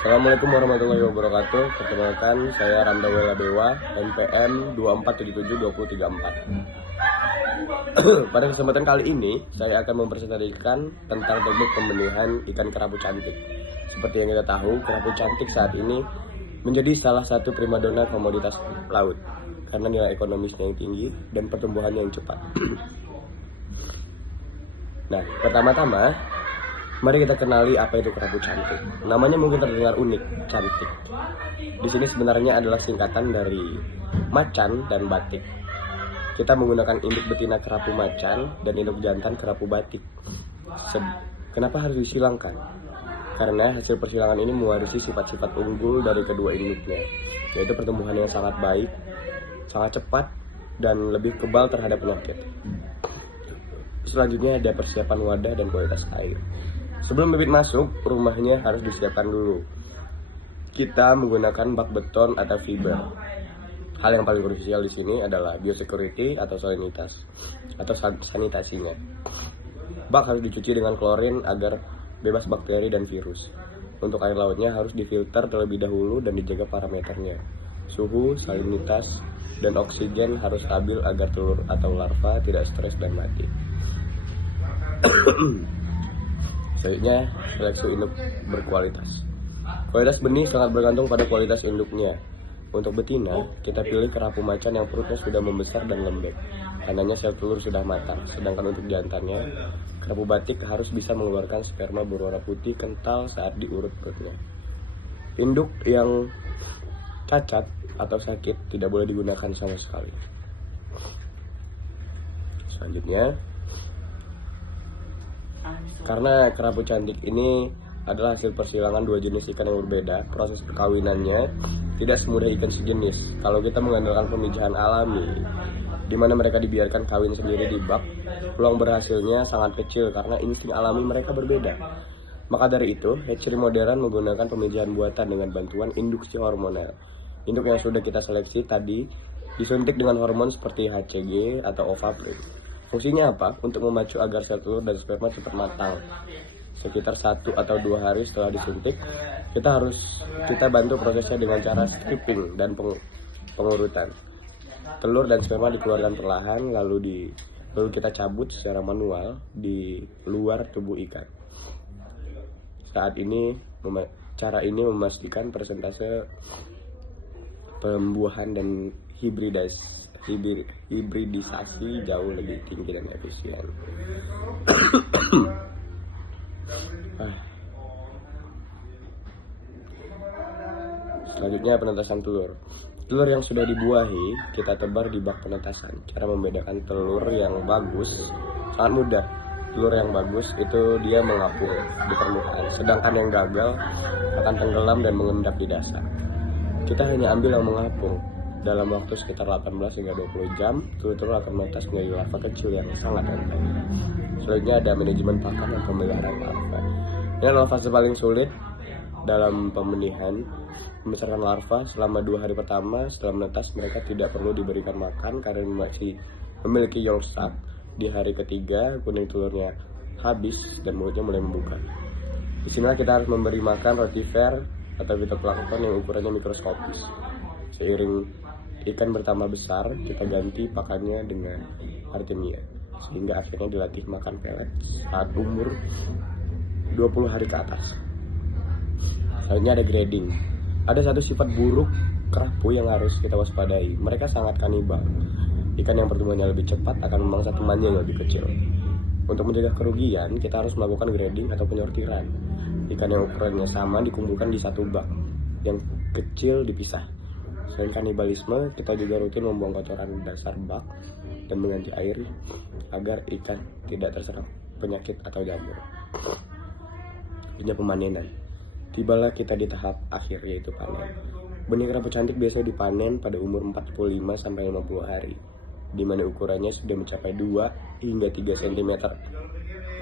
Assalamualaikum warahmatullahi wabarakatuh. Perkenalkan, saya Ramda Wela Dewa, NPM 24772034. Pada kesempatan kali ini, saya akan mempresentasikan tentang teknik pembenihan ikan kerapu cantik. Seperti yang kita tahu, kerapu cantik saat ini menjadi salah satu primadona komoditas laut karena nilai ekonomisnya yang tinggi dan pertumbuhannya yang cepat. Nah, pertama-tama, mari kita kenali apa itu kerapu cantik. Namanya mungkin terdengar unik, cantik. Di sini sebenarnya adalah singkatan dari macan dan batik. Kita menggunakan induk betina kerapu macan dan induk jantan kerapu batik. Kenapa harus disilangkan? Karena hasil persilangan ini mewarisi sifat-sifat unggul dari kedua induknya, yaitu pertumbuhan yang sangat baik, sangat cepat, dan lebih kebal terhadap penyakit. Selanjutnya ada persiapan wadah dan kualitas air. Sebelum bibit masuk, rumahnya harus disiapkan dulu. Kita menggunakan bak beton atau fiber. Hal yang paling krusial di sini adalah biosecurity atau salinitas atau sanitasinya. Bak harus dicuci dengan klorin agar bebas bakteri dan virus. Untuk air lautnya harus difilter terlebih dahulu dan dijaga parameternya. Suhu, salinitas, dan oksigen harus stabil agar telur atau larva tidak stres dan mati. Selanjutnya, seleksi induk berkualitas. Kualitas benih sangat bergantung pada kualitas induknya. Untuk betina, kita pilih kerapu macan yang perutnya sudah membesar dan lembek. Tandanya sel telur sudah matang. Sedangkan untuk jantannya, kerapu batik harus bisa mengeluarkan sperma berwarna putih kental saat diurut perutnya. Induk yang cacat atau sakit tidak boleh digunakan sama sekali. Selanjutnya, karena kerapu cantik ini adalah hasil persilangan dua jenis ikan yang berbeda, proses perkawinannya tidak semudah ikan sejenis. Kalau kita mengandalkan pemijahan alami, di mana mereka dibiarkan kawin sendiri di bak, peluang berhasilnya sangat kecil karena insting alami mereka berbeda. Maka dari itu, hatchery modern menggunakan pemijahan buatan dengan bantuan induksi hormonal. Induk yang sudah kita seleksi tadi disuntik dengan hormon seperti HCG atau Ovaprin. Fungsinya apa? Untuk memacu agar sel telur dan sperma cepat matang. Sekitar 1 atau 2 hari setelah disuntik, kita bantu prosesnya dengan cara stripping dan pengurutan. Telur dan sperma dikeluarkan perlahan, lalu kita cabut secara manual di luar tubuh ikan. Saat ini, cara ini memastikan persentase pembuahan dan hibridisasi jauh lebih tinggi dan efisien. Selanjutnya, penetasan telur. Telur yang sudah dibuahi kita tebar di bak penetasan. Cara membedakan telur yang bagus sangat mudah. Telur yang bagus itu dia mengapung di permukaan, sedangkan yang gagal akan tenggelam dan mengendap di dasar. Kita hanya ambil yang mengapung. Dalam waktu sekitar 18 hingga 20 jam, telur-telur akan menetas menjadi larva kecil yang sangat enteng. Selanjutnya ada manajemen pakan dan pemeliharaan larva. Ini adalah fase paling sulit dalam pembenihan. Membesarkan larva selama 2 hari pertama setelah menetas, mereka tidak perlu diberikan makan karena masih memiliki yolk sac. Di hari ketiga, kuning telurnya habis dan mulutnya mulai membuka. Di sinilah kita harus memberi makan rotifer atau fitoplankton yang ukurannya mikroskopis. Seiring ikan bertambah besar, kita ganti pakannya dengan artemia, sehingga akhirnya dilatih makan pelet saat umur 20 hari ke atas. Selanjutnya ada grading. Ada satu sifat buruk kerapu yang harus kita waspadai. Mereka sangat kanibal. Ikan yang pertumbuhannya lebih cepat akan memangsa temannya yang lebih kecil. Untuk mencegah kerugian, kita harus melakukan grading atau penyortiran. Ikan yang ukurannya sama dikumpulkan di satu bak, yang kecil dipisah. Selain kanibalisme, kita juga rutin membuang kotoran dasar bak dan mengganti air agar ikan tidak terserang penyakit atau jamur. Selanjutnya pemanenan. Tibalah kita di tahap akhir, yaitu panen. Benih kerapu cantik biasa dipanen pada umur 45-50 hari, di mana ukurannya sudah mencapai 2 hingga 3 cm.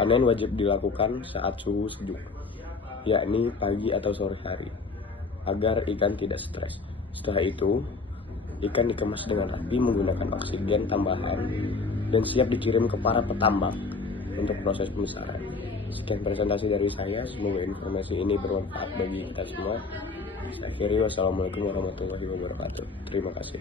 Panen wajib dilakukan saat suhu sejuk, yakni pagi atau sore hari, agar ikan tidak stres. Setelah itu, ikan dikemas dengan rapi menggunakan oksigen tambahan dan siap dikirim ke para petambak untuk proses pembesaran. Sekian presentasi dari saya, semoga informasi ini bermanfaat bagi kita semua. Saya akhiri, wassalamualaikum warahmatullahi wabarakatuh. Terima kasih.